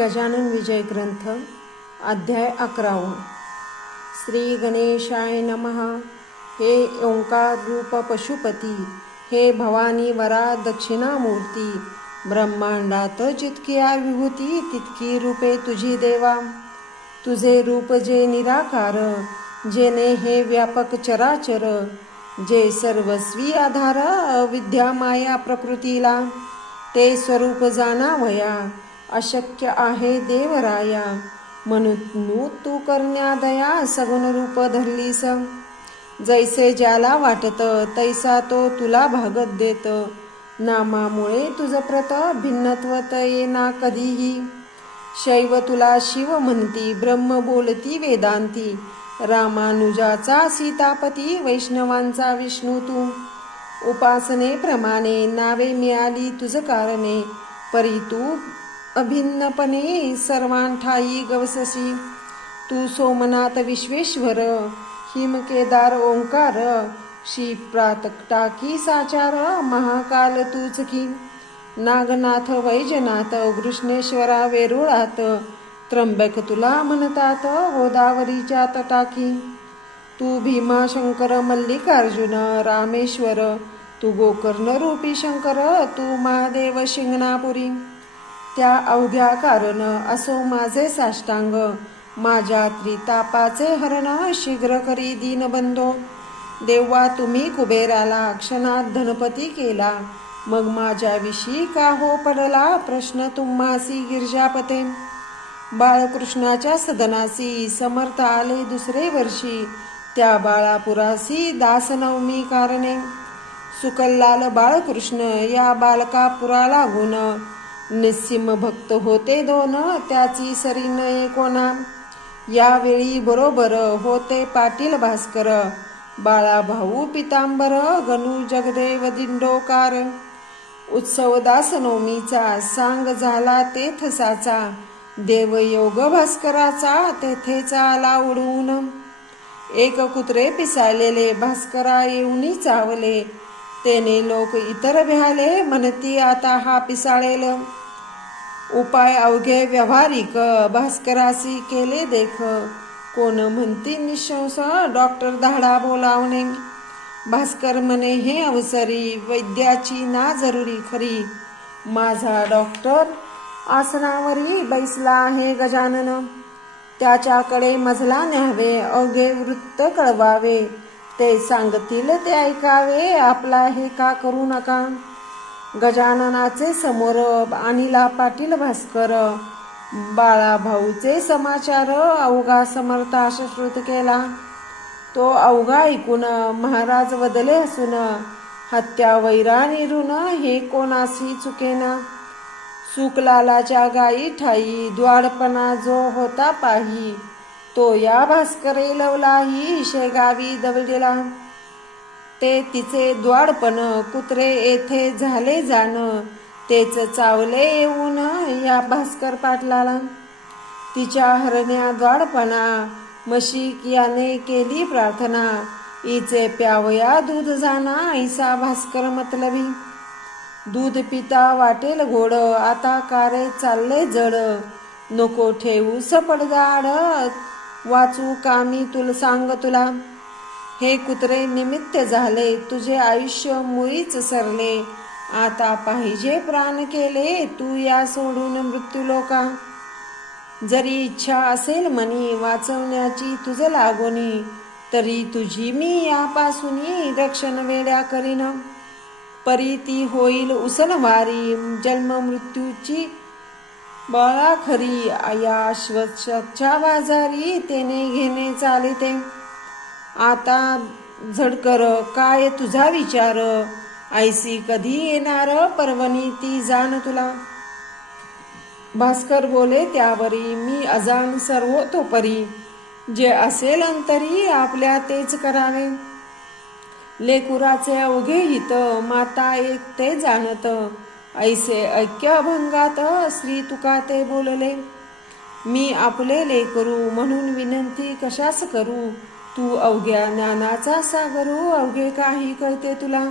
गजानन विजय ग्रंथ अध्याय 11। श्री गणेशाय नमः। हे ओंकार रूप पशुपती, हे भवानी वरा दक्षिणामूर्ती, ब्रह्मांडात जितकी विभूती तितकी रूपे तुझी देवा। तुझे रूप जे निराकार, जेने हे व्यापक चराचर, जे सर्वस्वी आधार अविद्या माया प्रकृतीला, ते स्वरूप जाणावया अशक्य आहे देवराया। म्हणून तू करण्या दया सगुण रूप धरलीस, जैसे ज्याला वाटत तैसा तो तुला भागत देत। नामामुळे तुझ प्रत भिन्नत्व येना कधीही, शैव तुला शिव म्हणती, ब्रह्म बोलती वेदांती, रामानुजाचा सीतापती, वैष्णवांचा विष्णू तू। उपासनेप्रमाणे नावे मिळाली तुझ कारणे, परी तू अभिन्नपणे सर्वांठाई गवससी। तू सोमनाथ विश्वेश्वर, हिमकेदार ओंकार, क्षिप्रातटाकी साचार, महाकाल तूच की। नागनाथ वैजनाथ, कृष्णेश्वरा वेरुळात, त्र्यंबक तुला म्हणतात गोदावरीच्या तटाकी। तू भीमाशंकर मल्लिकार्जुन रामेश्वर, तू गोकर्ण रूपी शंकर, तू महादेव शिंगणापुरी। त्या अवघ्या कारण असो माझे साष्टांग, माझ्या त्रितापाचे हरण शीघ्र करी दीनबंधो। देवा तुम्ही कुबेराला क्षणात धनपती केला, मग माझ्याविषयी का हो पडला प्रश्न तुम्हासी गिरिजापते। बाळकृष्णाच्या सदनासी समर्थ आले दुसरे वर्षी, त्या बाळापुरासी दासनवमी कारणे। सुकल्लाल बाळकृष्ण या बालकापुरा लागून, निस्सीम भक्त होते दोन त्याची सरी नये कोणा। यावेळी बरोबर होते पाटील भास्कर, बाळा भाऊ पितांबर, गणू जगदेव दिंडोकार। उत्सव दासनवमीचा सांग झाला तेथसाचा, देवयोग भास्कराचा तेथेचा आला उडवून। एक कुत्रे पिसाळलेले भास्करा येऊनी चावले, तेने लोक इतर भ्याले, म्हणती आता हा पिसाळेल। उपाय अवघे व्यावहारिक भास्करासी केले देख, कोण म्हणती निशंस डॉक्टर धाडा बोलावणे। भास्कर म्हणे हे अवसरी, वैद्याची ना जरुरी खरी, माझा डॉक्टर आसनावरी बैसला आहे गजानन। त्याच्याकडे मजला न्यावे, अवघे वृत्त कळवावे, ते सांगतील ते ऐकावे, आपला हे का करू नका। गजाननाचे समोर आणिला पाटील भास्कर, बाळा भाऊचे समाचार अवघा समर्थास श्रुत केला। तो अवघा ऐकून महाराज वदले हसून, हत्या वैरानिरून हे कोणासी चुकेना। सुकलालाच्या गायी ठाई द्वाडपणा जो होता पाही, तो या भास्करे लवलाही शेगावी दवडीला। ते तिचे द्वाडपण कुत्रे येथे झाले जाण, तेच चावले येऊन या भास्कर पाटलाला। तिच्या हरण्या द्वाडपणा मशिक याने केली प्रार्थना, इचे प्यावया दूध जाना ऐसा भास्कर मतलबी। दूध पिता वाटेल गोड, आता कारे चालले जड, नको ठेवू सपडदाड, वाचू कामी तुला सांग तुला। हे कुत्रे निमित्त झाले तुझे आयुष्य मुळीच सरले, आता पाहिजे प्राण केले तू या सोडून मृत्यूलोका। जरी इच्छा असेल मनी वाचवण्याची तुझ लागोनी, तरी तुझी मी यापासूनी रक्षण वेड्या करीन। परी ती होईल उसनवारी, जन्म मृत्यूची बाळा खरी, या श्वच्या बाजारी तेने घेणे चालिते। आता झडकर काय तुझा विचार, ऐसी कधी येणार पर्वणी ती जाण तुला। भास्कर बोले त्यावरी, मी अजान सर्वतोपरी, जे असेल अंतरी आपल्या तेच करावे। लेकुराचे अवघे हित माता एक ते जाणत, ऐसे ऐक्य अभंगात श्री तुका ते बोलले। मी आपले लेकरू म्हणून विनंती कशास करू, तू अवघ्या ज्ञानाचा सागरू, अवघे काही कळते तुला।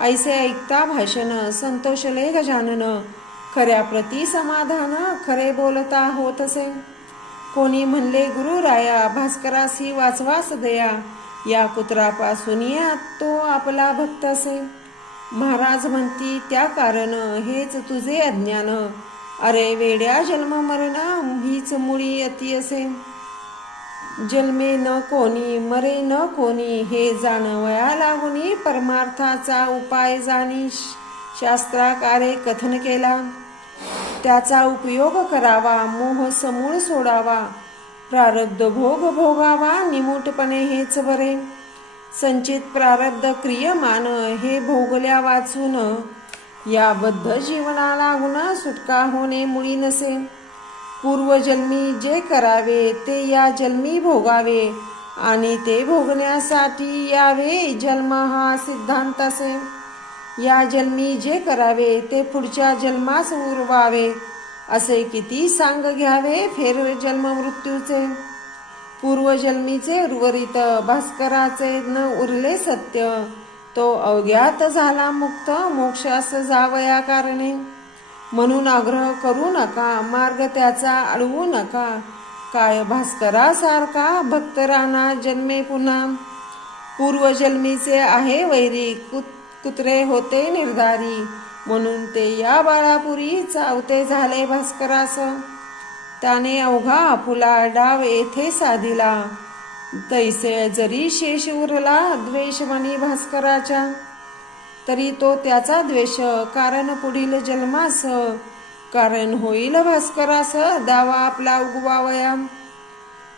ऐसे ऐकता भाषण संतोषले गजानन, खऱ्या प्रती समाधान खरे बोलता होत असे. कोणी म्हणले गुरुराया भास्करासी वाचवास दया, या कुत्रापासून या तो आपला भक्त असे. महाराज म्हणती त्या कारण हेच तुझे अज्ञान, अरे वेड्या जन्म मरण हीच मुळी अति असे. जन्मे न कोणी मरे न कोणी, हे जाणवया लागुनी परमार्थाचा उपाय जाणी शास्त्राकारे कथन केला. त्याचा उपयोग करावा, मोह समूळ सोडावा, प्रारब्ध भोग भोगावा निमूटपणे हेच बरे. संचित प्रारब्ध क्रियमान हे भोगल्या वाचून, या बद्ध जीवना लागून सुटका होणे मुळी नसे. पूर्वजन्मी जे करावे ते या जन्मी भोगावे, आणि ते भोगण्यासाठी यावे जन्म हा सिद्धांत असे. या जन्मी जे करावे ते पुढच्या जन्मास उरवावे, असे किती सांग घ्यावे फेर जन्म मृत्यूचे. पूर्वजन्मीचे उर्वरित भास्कराचे न उरले सत्य, तो अवघ्यात झाला मुक्त मोक्षास जावया कारणे. म्हणून आग्रह करू नका, मार्ग त्याचा अडवू नका, काय भास्करासारखा भक्त राणा जन्मे पुन्हा. पूर्वजन्मीचे आहे वैरी कुत्रे होते निर्धारी, म्हणून ते या बाळापुरी चावते झाले भास्करास. त्याने अवघा आपुला डाव येथे साधिला, तैसे जरी शेष उरला द्वेषमणी भास्कराच्या, तरी तो त्याचा द्वेष कारण पुढील जन्मास कारण होईल भास्करास दावा आपला उगवावया.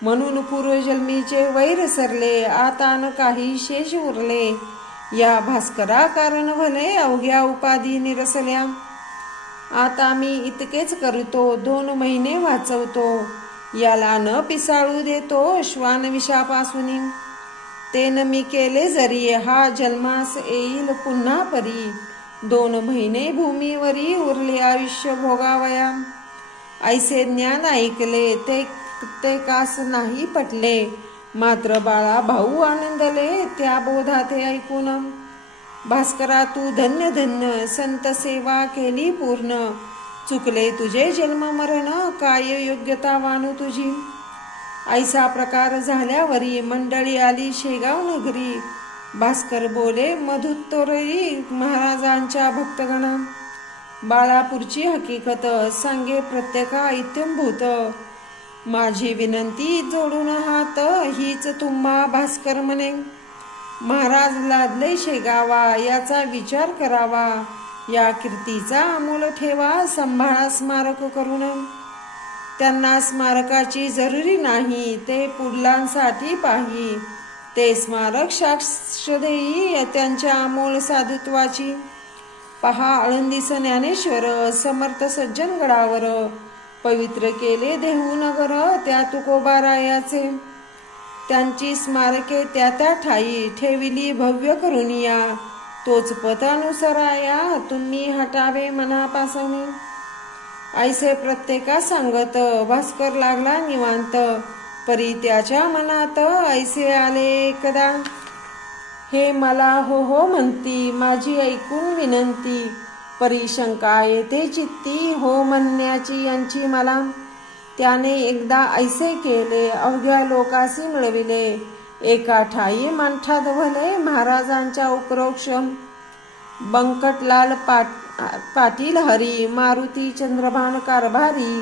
म्हणून पूर्वजन्मीचे वैर सरले, आता न काही शेष उरले, या भास्करा कारण भले अवघ्या उपाधी निरसल्या. आता मी इतकेच करतो, 2 महिने वाचवतो, याला न पिसाळू देतो श्वान विषापासून. ते न मी केले जरी हा जन्मास येईल पुन्हा परी, 2 महिने भूमीवरी उरले आयुष्य भोगावया. ऐसे ज्ञान ऐकले ते कास नाही पटले, मात्र बाळा भाऊ आनंदले त्या बोधाते ऐकून. भास्करा तू धन्य धन्य संत सेवा केली पूर्ण, चुकले तुझे जन्म मरण काय योग्यता वानू तुझी. ऐसा प्रकार झाल्यावरी मंडळी आली शेगाव नगरी, भास्कर बोले मधुत्तोरई महाराजांच्या भक्तगणा. बाळापूरची हकीकत सांगे प्रत्येका इत्यंभूत, माझी विनंती जोडून हात हीच तुम्हा भास्कर म्हणे. महाराज लादले शेगावा याचा विचार करावा, या कीर्तीचा अमोल ठेवा सांभाळा स्मारक करून. त्यांना स्मारकाची जरुरी नाही, ते पुढलांसाठी पाही, ते स्मारक साक्ष देई त्यांच्या अमोल साधुत्वाची. पहा आळंदी ज्ञानेश्वर समर्थ सज्जनगडावर, पवित्र केले देहू नगर त्या तुकोबारायाचे. त्यांची स्मारके त्या त्या ठाई ठेविली भव्य करुनिया, तोच पथ अनुसराया तुम्ही हटावे मनापासून. ऐसे प्रत्येका सांगत भास्कर लागला निवांत, परी त्याच्या मनात ऐसे आले एकदा. हे मला हो हो म्हणती माझी ऐकून विनंती, परी शंका येते चित्ती हो म्हणण्याची यांची मला. त्याने एकदा ऐसे केले अवघ्या लोकासी मिळविले, एका ठाई मंठात भले महाराजांच्या उपरोक्ष. बंकटलाल पाटील हरी मारुती चंद्रभान कारभारी,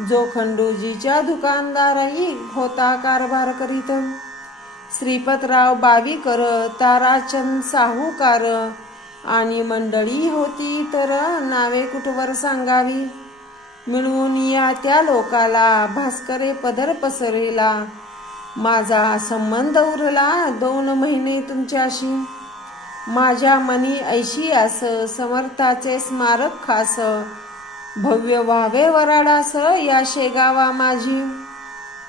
जो खंडूजीच्या दुकानदाराई होता कारभार करीत. श्रीपतराव बावीकर ताराचंद साहूकार, आणि मंडळी होती तर नावे कुठवर सांगावी. मिळून या त्या लोकाला भास्करे पदर पसरला, माझा संबंध उरला 2 महिने तुमच्याशी. माझ्या मनी ऐशियास समर्थाचे स्मारक खास, भव्य व्हावे वराडास या शेगावा माझी.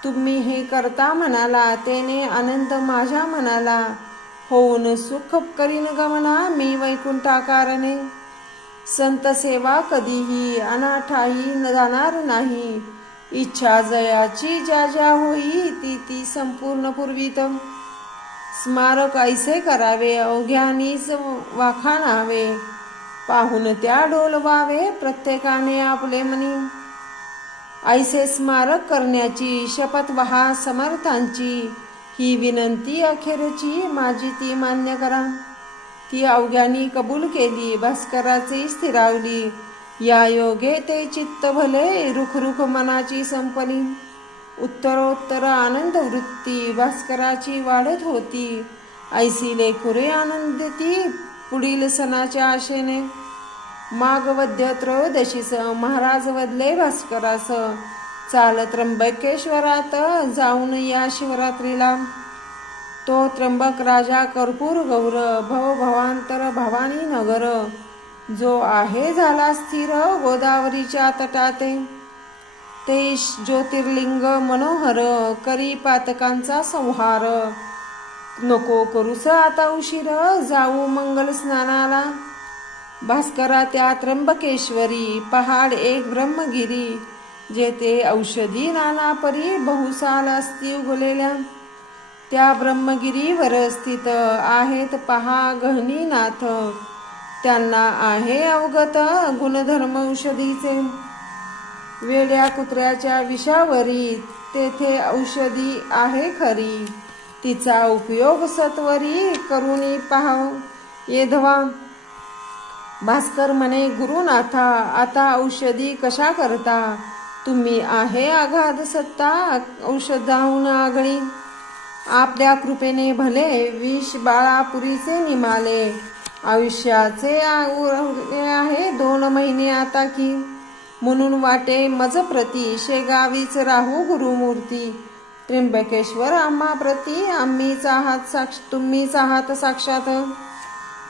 तुम्ही हे करता म्हणाला तेने आनंद माझ्या मनाला, होऊन सुख करीन गमना मी वैकुंठाकारणे. संत सेवा कधीही अनाठाई जाणार नाही, इच्छा जयाची ज्या ज्या होई ती ती संपूर्ण पूर्वीत. स्मारक ऐसे करावे अवघ्यानीच वाखाणावे, पाहून त्या डोलवावे प्रत्येकाने आपले मनी. ऐसे स्मारक करण्याची शपथ वहा समर्थांची, ही विनंती अखेरची माझी ती मान्य करा. ती अवघ्यानी कबूल केली, भास्कराची स्थिरावली. या योगे ते चित्त भले, रुखरुख मनाची संपली. उत्तरोत्तर आनंद वृत्ती भास्कराची वाढत होती. ऐसी लेखुरे आनंदिती पुढील सणाच्या आशेने. माघवद्य त्रयोदशीस महाराज वदले भास्करास, चाल त्र्यंबकेश्वरात जाऊन या शिवरात्रीला. तो त्र्यंबक राजा कर्पूर गौर भवभवांतर भवानी नगर, जो आहे झाला स्थिर गोदावरीच्या तटाते. ते ज्योतिर्लिंग मनोहर, करी पातकांचा संहार. नको करूस आता उशीर, जाऊ मंगल स्नानाला. भास्करा त्या त्र्यंबकेश्वरी, पहाड एक ब्रह्मगिरी, जेथे औषधी नाना परी बहुसाल असती उगलेल्या. त्या ब्रह्मगिरीवर स्थित आहेत पहा गहनी नाथ, त्यांना आहे अवगत गुणधर्म औषधीचे. वेड्या कुत्र्याच्या विषावरी तेथे औषधी आहे खरी, तिचा उपयोग सत्वरी करुनी पाहाव येधवा. भास्कर म्हणे गुरुनाथा, आता औषधी कशा करता, तुम्ही आहे आघात सत्ता औषधाहून आगळी. आपल्या कृपेने भले विष बाळापुरीचे निमाले, आयुष्याचे आहे 2 महिने आता की. म्हणून वाटे मज प्रती, शेगावीच राहू गुरुमूर्ती. त्र्यंबकेश्वर आम्हा प्रती, आम्हीच आहात तुम्हीच आहात साक्षात.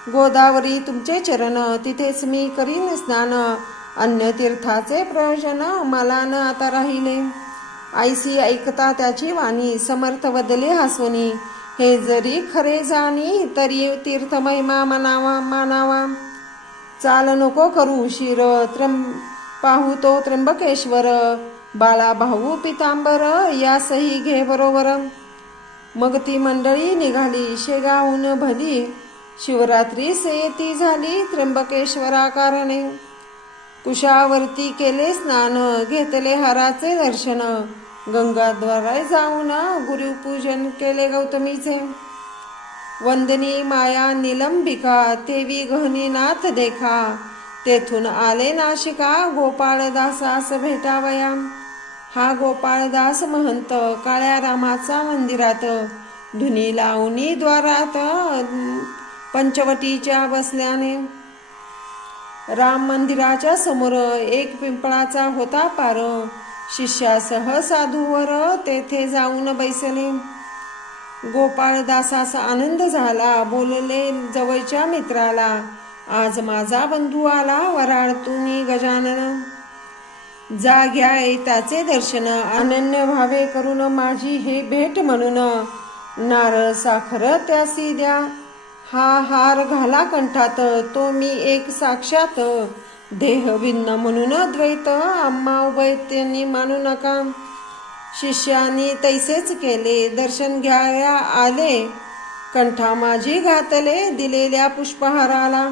गोदावरी तुमचे चरण, तिथेच मी करीन स्नान. अन्य तीर्थाचे प्रयोजन मला न आता राहिले. ऐसी ऐकता त्याची वाणी, समर्थ बदले हासुनी. हे जरी खरे जाणी, तरी तीर्थ महिमा मानावा. चाल नको करू उशीर, पाहू तो त्र्यंबकेश्वर. बाळा भाऊ पितांबर, यासही घे बरोबर. मग ती मंडळी निघाली शेगावून भली, शिवरात्री सेती झाली त्र्यंबकेश्वरा कारणे. कुशावरती केले स्नान, घेतले हराचे दर्शन. गंगाद्वारे जाऊन गुरुपूजन केले गौतमीचे. वंदनी माया निलंबिका, तेवी गहनीनाथ देखा. तेथून आले नाशिका, गोपाळदासास भेटावया. हा गोपाळदास महंत काळ्या रामाचा मंदिरात, धुनी लावणी द्वारात पंचवटीच्या बसल्याने. राम मंदिराच्या समोर एक पिंपळाचा होता पार, शिष्यासह साधूवर तेथे जाऊन बैसले. गोपाळदासास आनंद झाला, बोलले जवळच्या मित्राला. आज माझा बंधू आला वराळतून गजानन. जा घ्या त्याचे दर्शन, अनन्य भावे करून माझी हे भेट म्हणून. नारळ साखर त्यासी द्या, हा हार घाला कंठात. तो मी एक साक्षात, देह भिन्न म्हणून द्वैत. आम्हा उभयतेनी मानू नका. शिष्यानी तैसेच केले, दर्शन घ्याया आले. कंठा माझी घातले दिलेल्या पुष्पहाराला.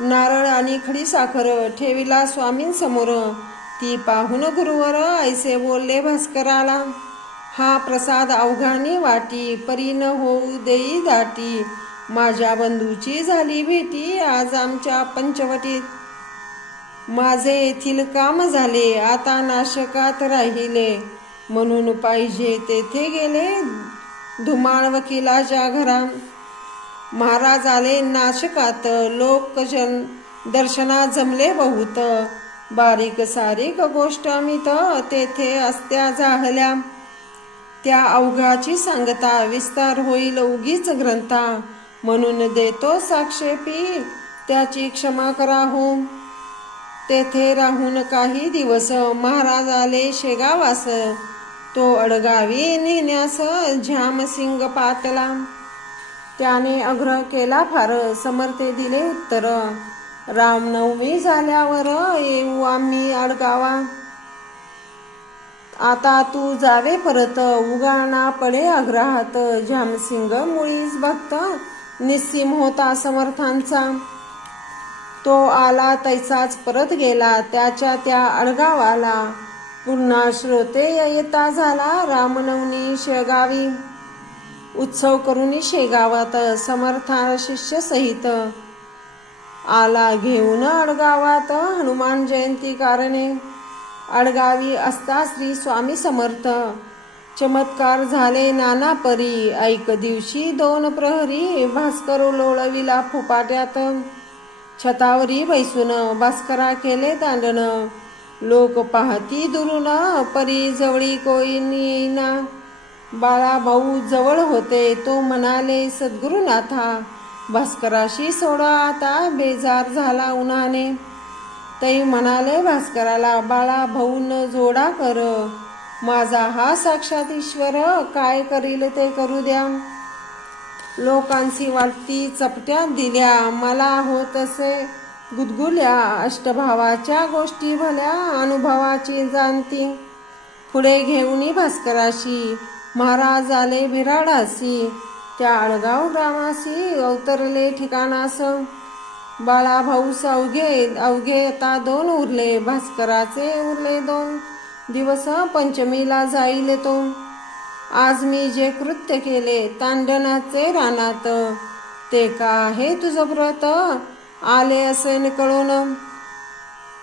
नारळ आणि खडी साखर ठेविला स्वामींसमोर. ती पाहून गुरुवर ऐसे बोलले भास्कराला. हा प्रसाद अवघानी वाटी, परी न होऊ देई दाटी. माझ्या बंधूची झाली भेटी, आज आमच्या पंचवटीत. माझे येथील काम झाले, आता नाशकात राहिले. म्हणून पाहिजे तेथे गेले, धुमाळ वकिलाच्या घरा. महाराज आले नाशकात, लोकजन दर्शना जमले बहुत. बारीक सारीक गोष्ट अमित तेथे असत्या जाहल्या. त्या अवघाची सांगता विस्तार होईल उगीच ग्रंथा. म्हणून देतो साक्षेपी, त्याची क्षमा करा हो. तेथे राहून काही दिवस महाराज आले शेगावास. तो अडगावी नेण्यास झ्यामसिंग पातला. त्याने आग्रह केला फार, समर्थे दिले उत्तर. रामनवमी झाल्यावर येऊ आम्ही अडगावा. आता तू जावे परत, उगाणा पडे आग्रहात. झ्यामसिंग मुळीच भक्त निस्सीम होता समर्थांचा. तो आला तैसाच परत गेला त्याच्या त्या अडगावाला. पुन्हा श्रोते येता झाला रामनवमी शेगावी. उत्सव करुनी शेगावात समर्था शिष्य सहित. आला घेऊन अडगावात हनुमान जयंती कारणे. अडगावी असता श्री स्वामी समर्थ. चमत्कार झाले नाना परी. ऐक दिवशी 2 प्रहरी भास्कर लोळविला फुपाट्यात. छतावरी बैसून भास्करा केले दांडन. लोक पाहती दुरून परी जवळी कोणी येईना. बाळा भाऊ जवळ होते तो म्हणाले सद्गुरुनाथा. भास्कराशी सोडा आता बेजार झाला उन्हाने. तै म्हणाले भास्कराला बाळा भाऊ न जोडा कर. माझा हा साक्षात ईश्वर काय करील ते करू द्या. लोकांची वाटती चपट्या दिल्या मला होत असे गुदगुल्या. अष्टभावाच्या गोष्टी भल्या अनुभवाची जाणती. पुढे घेऊनी भास्कराशी महाराज आले बिराडासी. त्या अडगाव ग्रामासी अवतरले ठिकाणास. बाळा भाऊस अवघे आता 2 उरले. भास्कराचे उरले 2 दिवस पंचमीला जाईल तो. आज मी जे कृत्य केले तांडणाचे रानात. ते का आहे तुझं व्रत आले असे न कळून.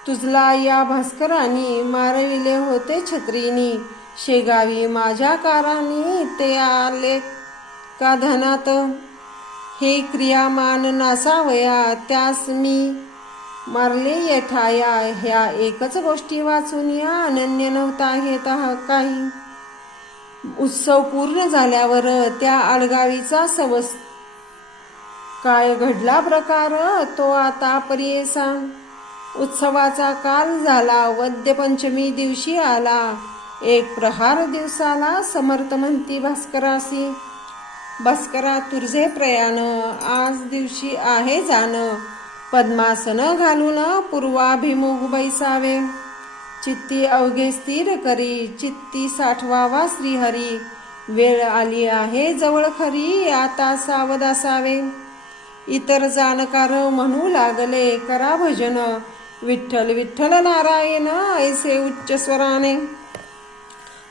तुझला या भास्करानी मारविले होते छत्रीनी. शेगावी माझ्या कारानी ते आले का धनात. हे क्रियामान नासावया त्यास मी मारले येठाया. ह्या एकच गोष्टी वाचून या अनन्य नव्हता घेता काही. उत्सव पूर्ण झाल्यावर त्या अडगावीचा सवस. काय घडला प्रकार तो आता परी सांग. उत्सवाचा काल झाला वद्य पंचमी दिवशी आला. 1 प्रहार दिवसाला समर्थ म्हणती भास्करासी. भास्करा तुझे प्रयाण आज दिवशी आहे जाण. पद्मासन घालून पूर्वाभिमुख बैसावे. चित्ती अवघे स्थिर करी चित्ती साठवावा श्रीहरी. वेळ आली आहे जवळ खरी आता सावध असावे. इतर जाणकार म्हणू लागले करा भजन. विठ्ठल विठ्ठल नारायण ऐसे उच्च स्वराने.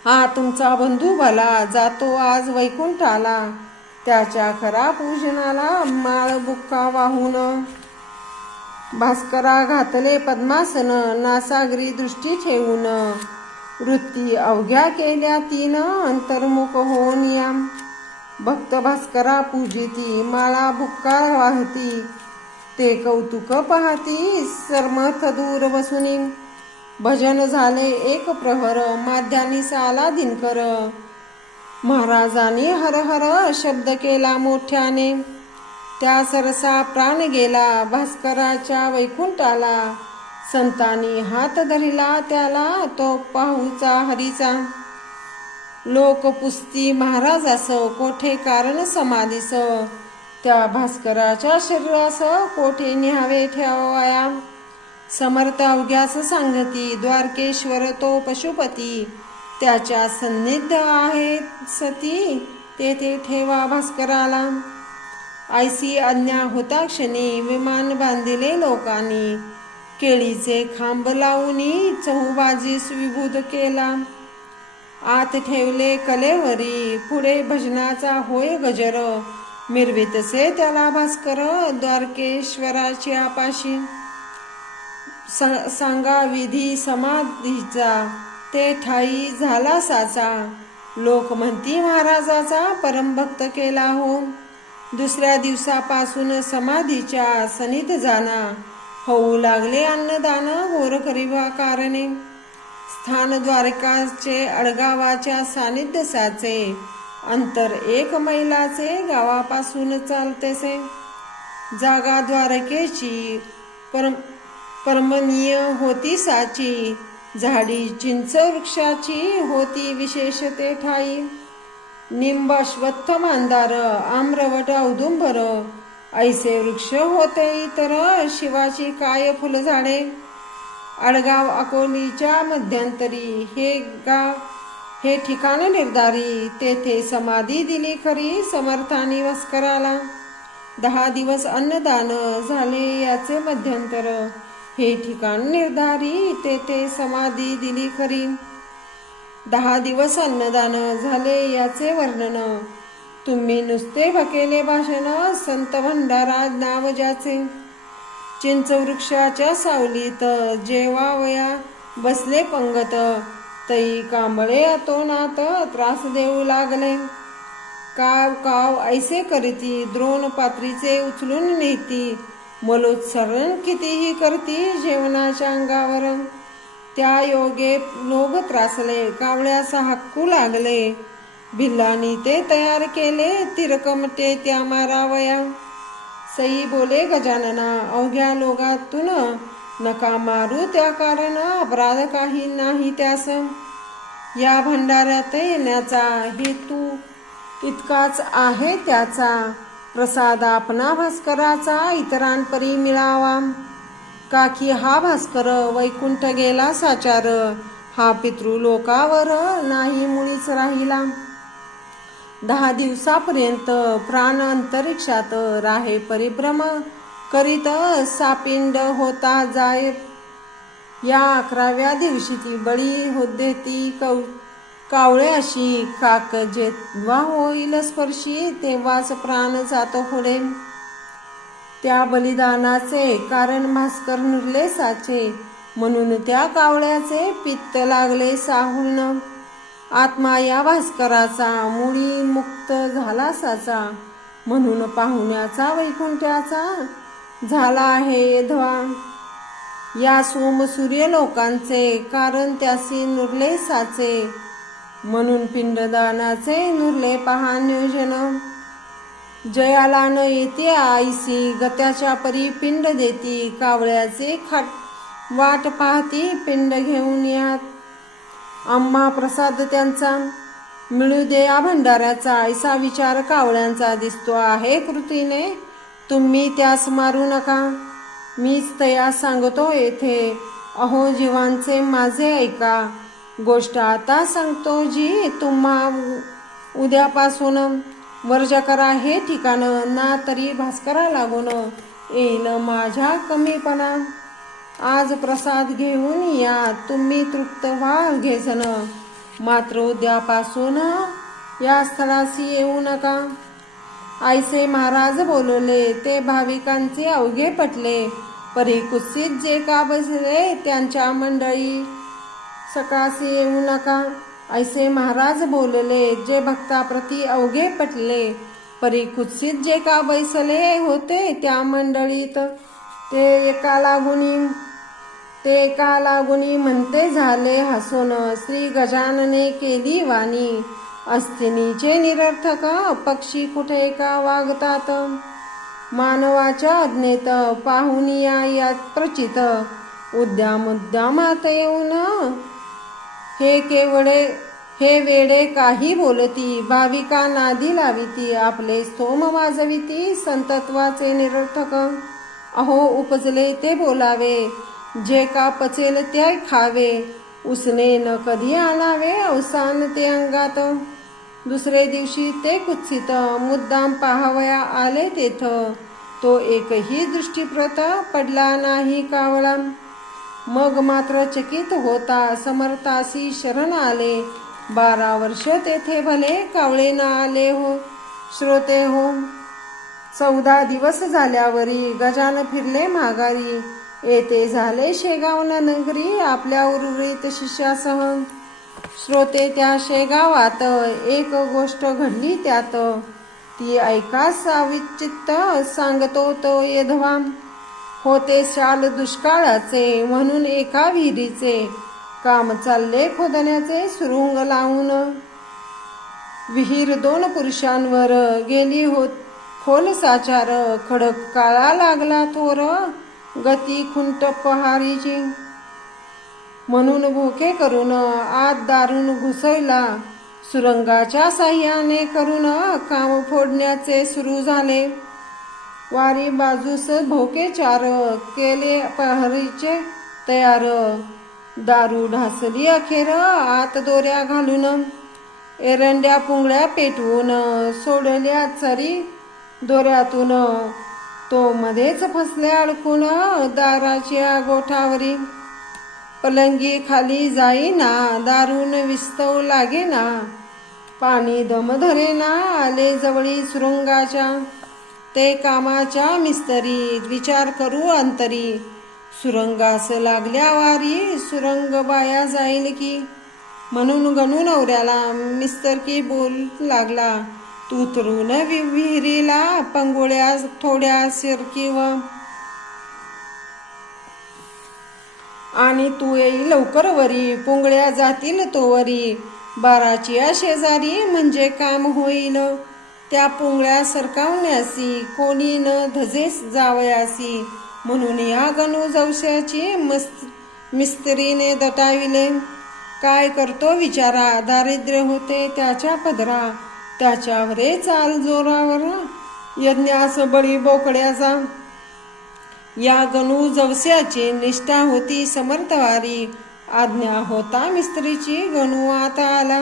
हा तुमचा बंधू भला जातो आज वैकुंठाला. त्याच्या खरा पूजनाला माळ बुक्का वाहून. भास्करा घातले पद्मासन नासागरी दृष्टी ठेवून. वृत्ती अवघ्या केल्या 3 अंतर्मुख होऊन या. भक्त भास्करा पूजिती माळा बुक्का वाहती. ते कौतुक पाहती सर्मथ दूर बसुनी. भजन झाले 1 प्रहर माध्यानी साला दिनकर. महाराजांनी हर हर शब्द केला मोठ्याने. त्या सरसा प्राण गेला भास्कराच्या वैकुंठाला. संतांनी हात धरिला त्याला तो पाहूचा हरीचा. लोक पुसती महाराजास कोठे कारण समाधीस. त्या भास्कराच्या शरीरास कोठे न्यावे ठेवाया. समर्थ अवघ्यास सांगती द्वारकेश्वर तो पशुपती. त्याच्या सन्निध आहे सती तेथे ठेवा भास्कराला. ऐसी आज्ञा होता क्षणी विमान बांधिले लोकांनी. केळीचे खांब लावूनी चहूबाजीस विभूत केला. आत ठेवले कलेवरी पुढे भजनाचा होय गजर. मिरवितसे त्याला भास्कर द्वारकेश्वराची आपाशी. सांगा विधी समाधीचा ते ठाई झाला साचा. लोक म्हणती महाराजाचा परमभक्त केला हो. दुसऱ्या दिवसापासून समाधीच्या सनिध जाना. होऊ लागले अन्नदान गोरखरिवा कारणे. स्थान द्वारकाचे अडगावाच्या सानिध्य साचे. अंतर 1 मैलाचे गावापासून चालतेसे. जागा द्वारकेची परमनीय होती साची. झाडी चिंच वृक्षाची होती विशेष ते ठाई. निंब अश्वत्थ मांदार आम्रवट औदुंबर. ऐसे वृक्ष होते इतर शिवाची काय फुलझाडे. अडगाव अकोलीच्या मध्यंतरी हे ठिकाण निर्धारी. तेथे समाधी दिली खरी समर्थानी भास्कराला. 10 दिवस अन्नदान झाले याचे मध्यंतर, हे ठिकाण निर्धारी तेथे समाधी दिली खरी. 10 दिवस अन्नदान झाले याचे वर्णन, तुम्ही नुसते भकेले भाषण, संत भंडारा नाव ज्याचे. चिंच वृक्षाच्या सावलीत जेवावया बसले पंगत, तई कांबळे अतोनात त्रास देऊ लागले. काव काव ऐसे करीती, द्रोण पात्रीचे उचलून नेती, मलोत्सरण कितीही करती जेवणाच्या अंगावर. त्या योगे लोभ त्रासले, कावळ्यास हाकू लागले, भिल्लानी ते तयार केले, तिरकमटे त्या मारावया. सई बोले गजानना, अवघ्या लोगातून नका मारू त्या कारण, अपराध काही नाही त्यास. या भंडाऱ्यात येण्याचा हेतू इतकाच आहे त्याचा, प्रसाद आपणा भास्कराचा इतरांपरी मिळावा. काकी हा भास्कर वैकुंठ गेला साचार, हा पितृलोकावर नाही मुळीच राहिला. 10 दिवसापर्यंत प्राण अंतरिक्षात राहे परिभ्रम करीत, सापिंड होता जाय. या 11व्या दिवशी ती बळी देती कावळ्याशी, काक जेव्हा होईल स्पर्शी तेव्हाच प्राण जातो पुढे. त्या बलिदानाचे कारण भास्कर निर्लेसाचे, म्हणून त्या कावळ्याचे पित्त लागले साहून. आत्मा या भास्कराचा मुळी मुक्त झाला साचा, म्हणून पाहुण्याचा वैकुंठाचा झाला आहे यधवा. या सोम सूर्य लोकांचे कारण त्यासी निर्लेसाचे, म्हणून पिंडदानाचे नुरले पहा नियोजन. जयाला न येते आईसी, गत्याच्या परी पिंड देती, कावळ्याचे वाट पाहती पिंड घेऊन यात. आम्हा प्रसाद त्यांचा मिळू दे या भंडाऱ्याचा, ऐसा विचार कावळ्यांचा दिसतो आहे कृतीने, तुम्ही त्यास मारू नका. मीच तया सांगतो येथे, अहो जीवांचे माझे ऐका. गोष्ट आता सांगतो जी तुम्हा उद्यापासून. वर्ज करा हे ठिकाण, ना तरी भास्करा लागून येईल माझ्या कमीपणा. आज प्रसाद घेऊन या तुम्ही तृप्त व्हा घेजन, मात्र उद्यापासून या स्थळाशी येऊ नका. ऐसे महाराज बोलवले, ते भाविकांचे अवघे पटले, परी कुत्सित जे का बसले त्यांच्या मंडळी सकाशी येऊ नका. ऐसे महाराज बोलले, जे भक्ताप्रती अवघे पटले, परी कुत्सित जे का बैसले होते त्या मंडळीत, ते एका लागुनी म्हणते झाले हसून, श्री गजानने केली वाणी. अस्तिनीचे निरर्थक पक्षी कुठे का वागतात, मानवाच्या अज्ञेत पाहुनिया यात प्रचित. उद्दामात येऊन हे वेडे काही बोलती, भाविका नादी लाविती, आपले स्तोम वाजविती, संतत्वाचे निरर्थक. अहो उपजले ते बोलावे, जे का पचेल ते खावे, उसने न कधी आणावे अवसान ते अंगात. दुसरे दिवशी ते कुत्सित मुद्दाम पाहावया आले तेथ, तो एकही दृष्टीप्रत पडला नाही कावळा. मग मात्र चकित होता समर्थासी शरण आले, 12 वर्ष तेथे भले कावळे न आले हो श्रोते हो. 14 दिवस झाल्यावरी गजान फिरले माघारी, येथे झाले शेगाव नगरी आपल्या उर्वरित शिष्यासह. श्रोते त्या शेगावात एक गोष्ट घडली त्यात, ती ऐका साविचित्त सांगतो तो यधवा. होते शाल दुष्काळाचे, म्हणून एका विहिरीचे काम चालले खोदण्याचे सुरुंग लावून. विहीर 2 पुरुषांवर गेली खोल साचार, खडक काळा लागला थोर, गती खुंट पहारीची. म्हणून भोके करून आत दारून घुसवला, सुरंगाच्या साह्याने करून काम फोडण्याचे सुरू झाले. वारी बाजूस भोके 4 केले पहारीचे तयार, दारू ढासली अखेर आत दोऱ्या घालून. एरंड्या पुंगळ्या पेटवून सोडल्या चरी दोऱ्यातून तो मध्येच फसले अडकून दाराच्या गोठावरी. पलंगी खाली जाईना, दारून विस्तव लागेना, पाणी दम धरेना, आले जवळी सुरुंगाच्या. ते कामाच्या मिस्तरी, विचार करू अंतरी, सुरंगास लागल्या वारी, सुरंग बाया जाईल की. म्हणून गणू नवऱ्याला मिस्तरकी बोल लागला, तू तरुण विहिरीला, पंगोळ्या थोड्या शिरकीव, आणि तू येई लवकर वरी, पोंगळ्या जातील तोवरी, बाराची शेजारी, म्हणजे काम होईल. त्या पोंगळ्या सरकावण्यासी, कोणी न धजेस जावयासी, म्हणून या गणू जवस्याची मिस्त्रीने दटाविले. काय करतो विचारा, दारिद्र्य होते त्याच्या पदरा, त्याच्यावरे चाल जोरावर, यज्ञास बळी बोकड्याचा. या गणू जवस्याची निष्ठा होती समर्थवारी, आज्ञा होता मिस्त्रीची, गणू आता आला.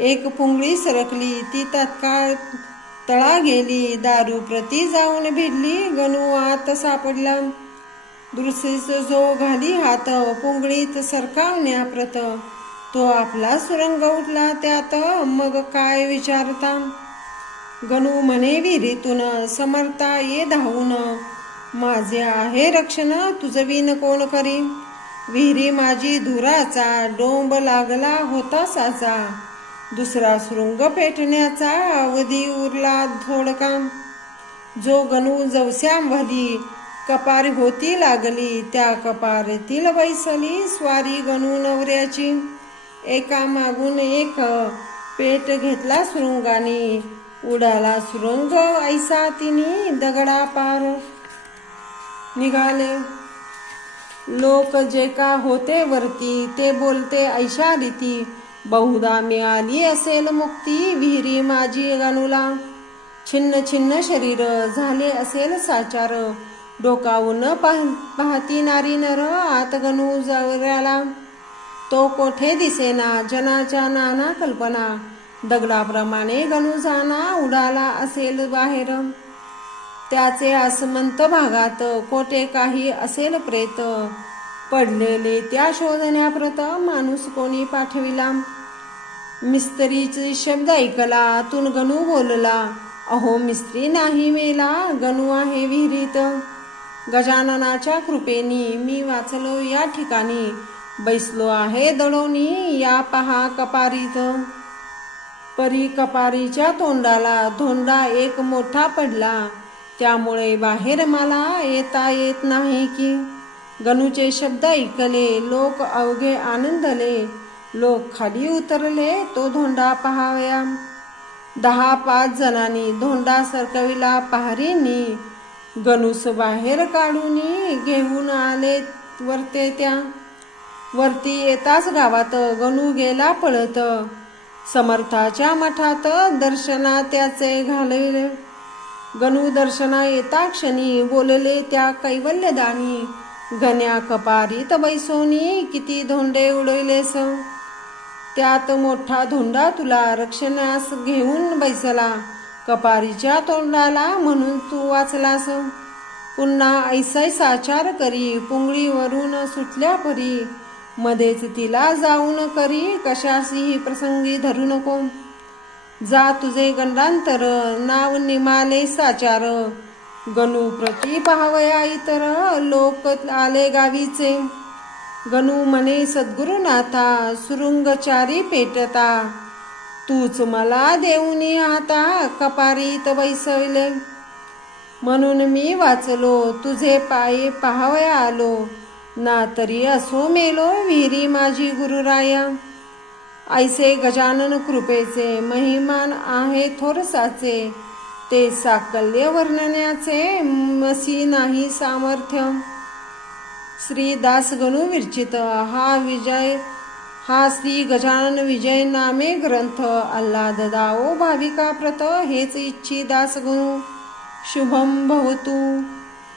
एक पुंगळी सरकली, ती तात्काळ तळा गेली, दारू प्रती जाऊन भिडली, गणू आत सापडला. दुसरीस जो घाली हात, पुंगळीत सरकावण्याप्रत, तो आपला सुरंग उठला त्यात, मग काय विचारता. गणू म्हणे विहिरीतून, समर्था ये धावून, माझे आहे रक्षण, तुझविन कोण करी. विहिरी माझी धुराचा, डोंब लागला होता साचा, दुसरा सुरुंग पेटण्याचा अवधी उरला थोडका. जो गणू जवस्यांभली कपार होती लागली, त्या कपारीतील बैसली स्वारी गणू नवऱ्याची. एका मागून एक पेट घेतला सुरुंगाने, उडाला सुरुंग ऐसा तिनी, दगडा पार निघाले. लोक जे का होते वरती, ते बोलते ऐशा रीती, बहुधा मिळाली असेल मुक्ती, विहिरी माझी गणूला. छिन्न छिन्न शरीर झाले असेल साचार, डोकावून पाहती नारी नर, आत गणू जवऱ्याला. तो कोठे दिसेना, जनाच्या नाना कल्पना, दगडाप्रमाणे गणू जाना, उडाला असेल बाहेर. त्याचे आसमंत भागात कोठे काही असेल प्रेत, पडलेले त्या शोधण्याप्रत, माणूस कोणी पाठविला. मिस्त्रीचे शब्द ऐकला, आतून गणू बोलला, अहो मिस्त्री नाही मेला, गणू आहे विहिरीत. गजाननाच्या कृपेनी मी वाचलो या ठिकाणी, बैसलो आहे दडोनी, या पहा कपारीत. परी कपारीच्या तोंडाला धोंडा एक मोठा पडला, त्यामुळे बाहेर मला येता येत नाही की. गणूचे शब्द ऐकले, लोक अवघे आनंदले, लोक खाली उतरले तो धोंडा पहावया. 10-5 जणांनी धोंडा सरकविला पहारींनी, गणूस बाहेर काढूनी घेऊन आले वरते त्या. वरती येताच गावात गणू गेला पळत, समर्थाच्या मठात दर्शना त्याचे घालविले. गणू दर्शना येता क्षणी बोलले त्या कैवल्यदानी, गण्या कपारीत बैसोनी किती धोंडे उडविलेस. त्यात मोठा धोंडा तुला रक्षणास घेऊन बैसला, कपारीच्या तोंडाला म्हणून तू वाचलास. पुन्हा ऐसाय साचार करी, पुंगळीवरून सुटल्या परी, मध्येच तिला जाऊन करी, कशासीही प्रसंगी धरू नको. जा तुझे गंडांतर, नाव निमाले साचार, गणू प्रती पाहावया इतर, लोक आले गावीचे. गणू म्हणे सद्गुरुनाथा, सुरुंगचारी पेटता, तूच मला देऊनी आता, कपारीत बैसविले. म्हणून मी वाचलो, तुझे पाये पाहावया आलो, ना तरी असो मेलो, विहिरी माझी गुरुराया. ऐसे गजानन कृपेचे महिमान आहे थोरसाचे, ते साकल्य वर्णण्याचे मसी नाही सामर्थ्य. श्री दास गणू विरचित हा श्री गजानन विजय नामे ग्रंथ, आल्हाद दाओ भाविका प्रत, हेच इच्छी दास गणू. शुभम भवतु.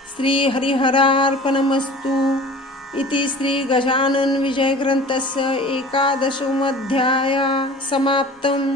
श्री हरिहरार्पणमस्तु. इति श्री गजानन विजय ग्रंथस्य 11 अध्याय समाप्तम्.